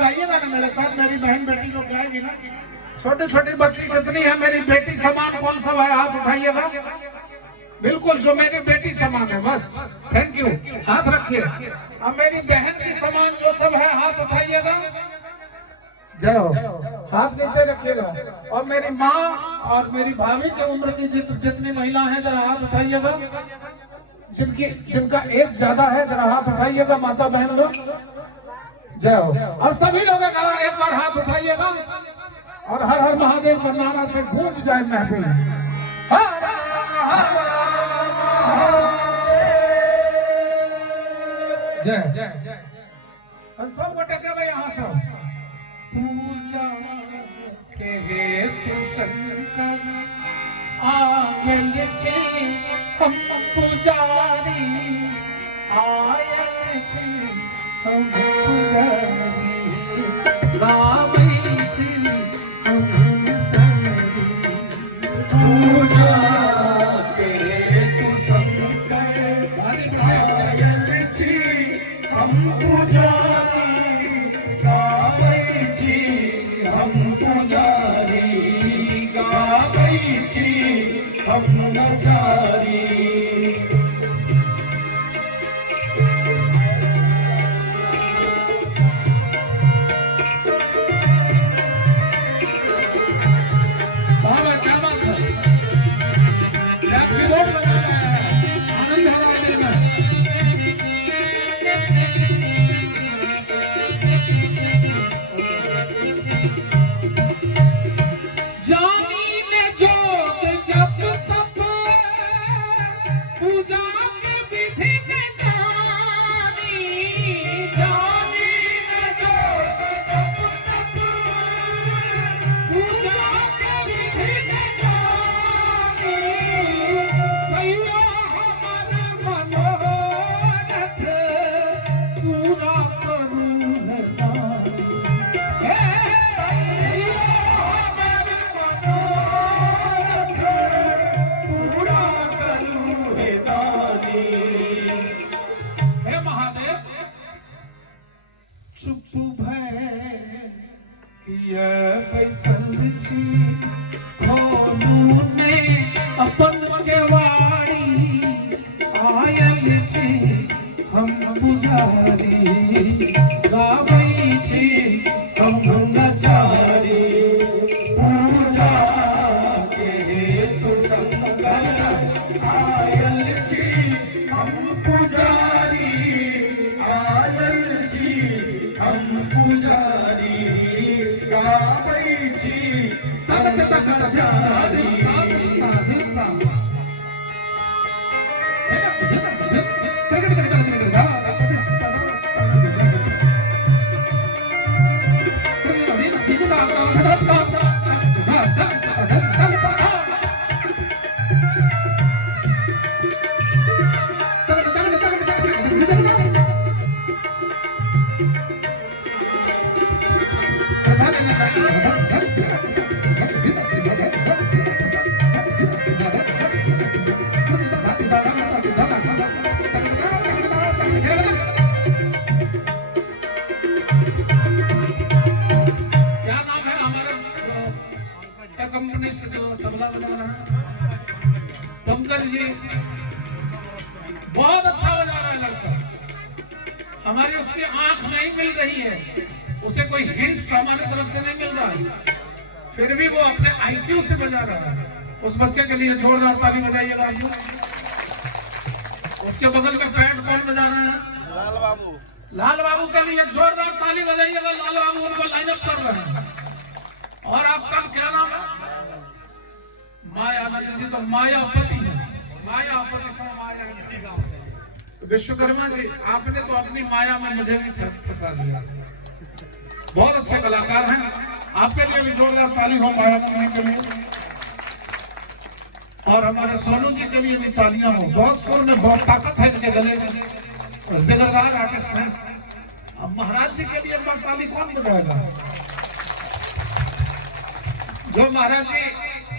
गाइएगा ना मेरे साथ, मेरी बहन बेटी लोग गाएगी ना। छोटी छोटी बच्ची कितनी है, मेरी बेटी समान कौन सा है, हाथ उठाइएगा। बिल्कुल जो मेरी बेटी समान है, बस थैंक यू, हाथ रखिए। अब मेरी बहन की समान जो सब है हाथ उठाइएगा। जय हो, हाथ नीचे रखिएगा। और मेरी माँ और मेरी भाभी की उम्र की जितनी महिला हैं जरा हाथ उठाइएगा। जिनका एज ज्यादा है जरा हाथ उठाइएगा, माता बहन लोग। जय हो। और सभी लोग एक बार हाथ उठाइएगा और हर हर महादेव का नारा से गूंज जाए महफिल। जय जय। सब बटे के भाई यहाँ सब पूजा के हेतु शंकर आयल छे, हम पुजारी आयल छे, हम पुजारी गावै छी, हम पुजारी पूजा के हेतु शंकर आयल छे, हम पुजारी गावै छी, हम पुजारी गावै छी, हम पुजारी। अपन केवाड़ी आयल छी, हम पुजारी गावै छी, हम नचारी पूजा के हेतु शंकर आयल छी, हम पुजारी आयल छी, हम पुजारी गावै छी, तक तक नचारी। पंकज जी बहुत अच्छा बजा रहा है लड़का, हमारी उसकी आंख नहीं मिल रही है, उसे कोई हिंट हमारी तरफ से नहीं मिल रहा है, फिर भी वो अपने आईक्यू से बजा रहा है। उस बच्चे के लिए जोरदार ताली बजाइएगा। उसके बगल में बैंड कौन बजा रहा है? लाल बाबू। लाल बाबू के लिए जोरदार ताली बजाइएगा। लाल बाबू उनको लाइनअप कर रहे हैं। और आपका क्या नाम है? माया जी। तो मायापति है, मायापति से माया इसी गांव से। विश्वकर्मा जी, आपने तो अपनी माया में मुझे भी फंसा दिया। बहुत अच्छे कलाकार हैं, आपके लिए भी जोरदार ताली हो मायापति के लिए। और हमारे सोनू जी के लिए भी तालियां हो। बहुत सुर में बहुत ताकत है इनके गले, जिगरदार आर्टिस्ट हैं। महाराज जी के लिए एक बार ताली कौन बजाएगा? जो महाराज जी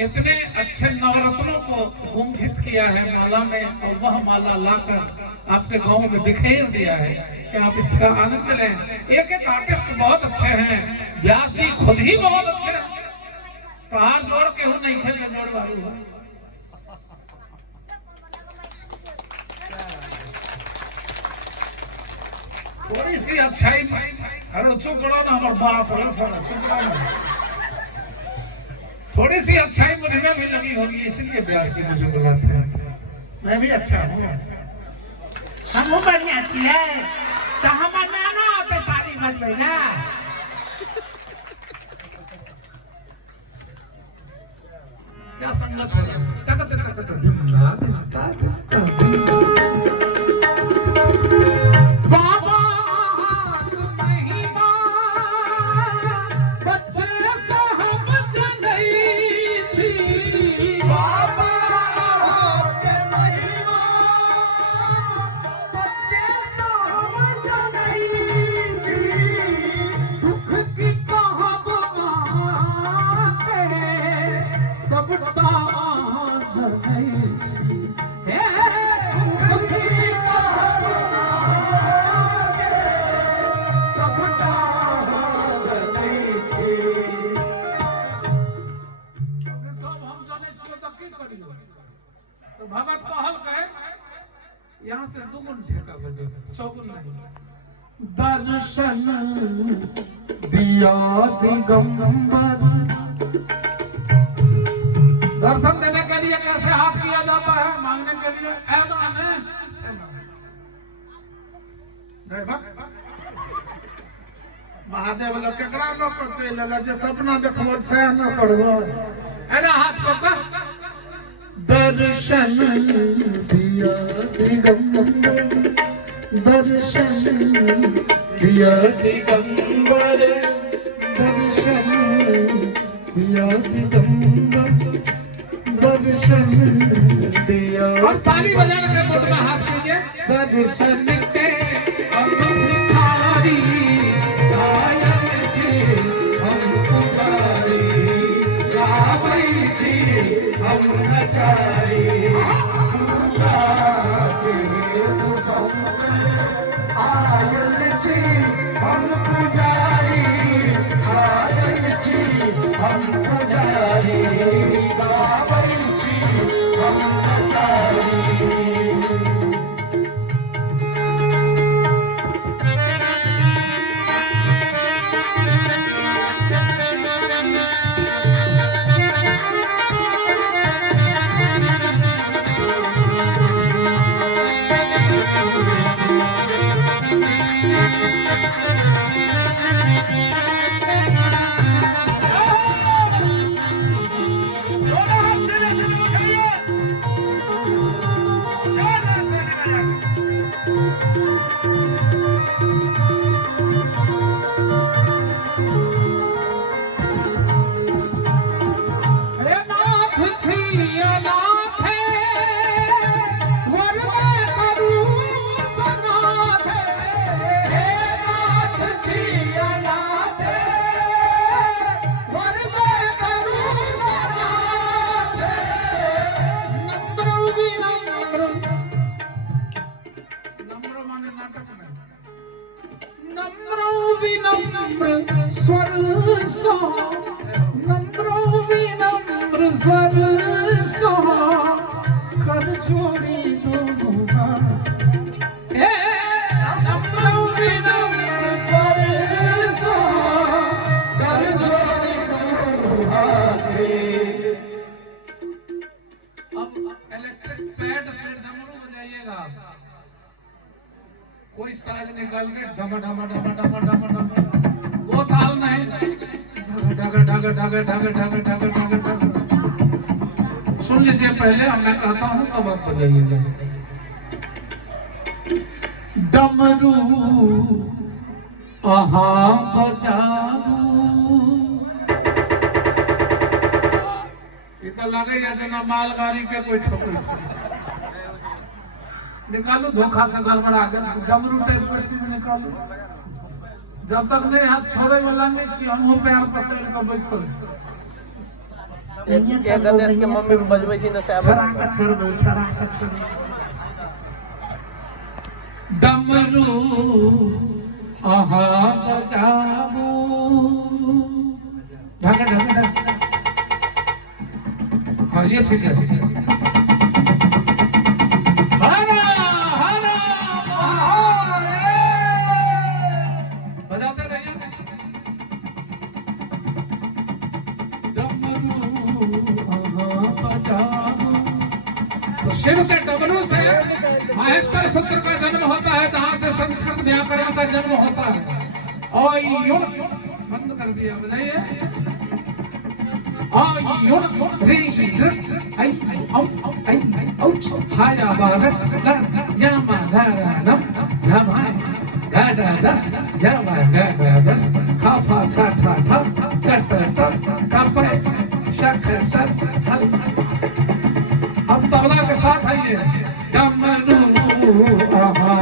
इतने अच्छे नवरत्नों को गुंफित किया है माला में, और वह माला लाकर आपके गांव में बिखेर दिया है कि आप इसका आनंद लें। एक एक आर्टिस्ट बहुत अच्छे हैं, व्यास जी खुद ही बहुत अच्छे हैं, पहाड़ जोड़ के हो नहीं खेल जोड़ वाली हो। थोड़ी सी अच्छाई, अरे चुप करो ना, हमारे बाप थोड़ी सी अच्छाई मुझ में भी लगी होगी, इसलिए व्यास जी मुझे बुलाते हैं। मैं भी अच्छा हूँ, हम बढ़िया छियै, तो हमार नाना पे ताली बजबै ना। क्या संगत है? तो भगत कहल कहे यहाँ से दुगुन ठेका बजे, चौगुन नहीं। दर्शन दिया दिगंबर, दर्शन देने के लिए कैसे हाथ किया जाता है? मांगने के लिए महादेव लोग केकरा लोग को चल जे सपना देखबो से न पड़बो, एना हाथ को का दर्शन दिया दिगंबर, दर्शन दिया दिगंबर, दर्शन दिया दिगंबर, दर्शन दिया। और ताली बजाने के मुंह में हाथ कीजिए। दर्शन के हम भिखारी आयल छी, हम पुकारी गाबै छी, हम नचारी आयल छी, हम पुजारी आयल छी, हम पुजारी गाबै छी, हम नचारी। कोई साज निकाल के डमा डमा डमा डमा डमा डमा, वो ताल नहीं, ढगा ढगा ढगा ढगा ढगा ढगा ढगा ढगा। सुन लीजिए पहले, अब मैं कहता हूँ तब आप बजाइएगा। डमरू आहा बजाओ, इतना लगे या जना मालगाड़ी के कोई छोकरी निकालो, धोखा से गड़बड़ा गया, डमरू टाइप की चीज निकालो। जब तक नहीं हाथ छोड़े वाला नहीं छी, हम पे हम पसंद का बैठो। के गणेश के मम्मी को बजबै छी न से छोड़ा के छोड़ दो छोड़ा के छोड़ दो डमरू आहा बजाबू ढाका ढाका ढाका हाँ ये ठीक है हरा हरा महादेव बजाते रहिए तो शिव के डमरू से महेश्वर सूत्र का जन्म होता है, जहाँ से संस्कृत व्याकरण का जन्म होता है। और युण बंद कर दिया, बजाइए। युण री आई हाया बारत यामा धारणम झमा गाडा दस यामा गाडा दस खाफा छाठा ठप चट टप कपे शख सर हल। अब तबला के साथ आइए। डमरू आहा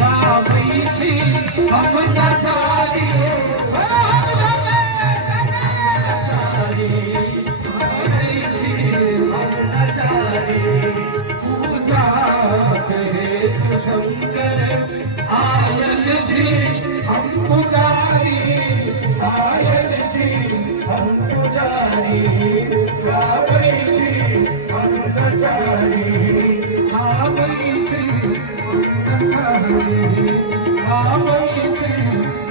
गावई थी हम नचारी पूजा शंकर आयल जी हम पुजारी आयल जी हम पुजारी गावई थी हम नचारी गावई थी हम नचारी गावई थी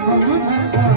हम नचारी।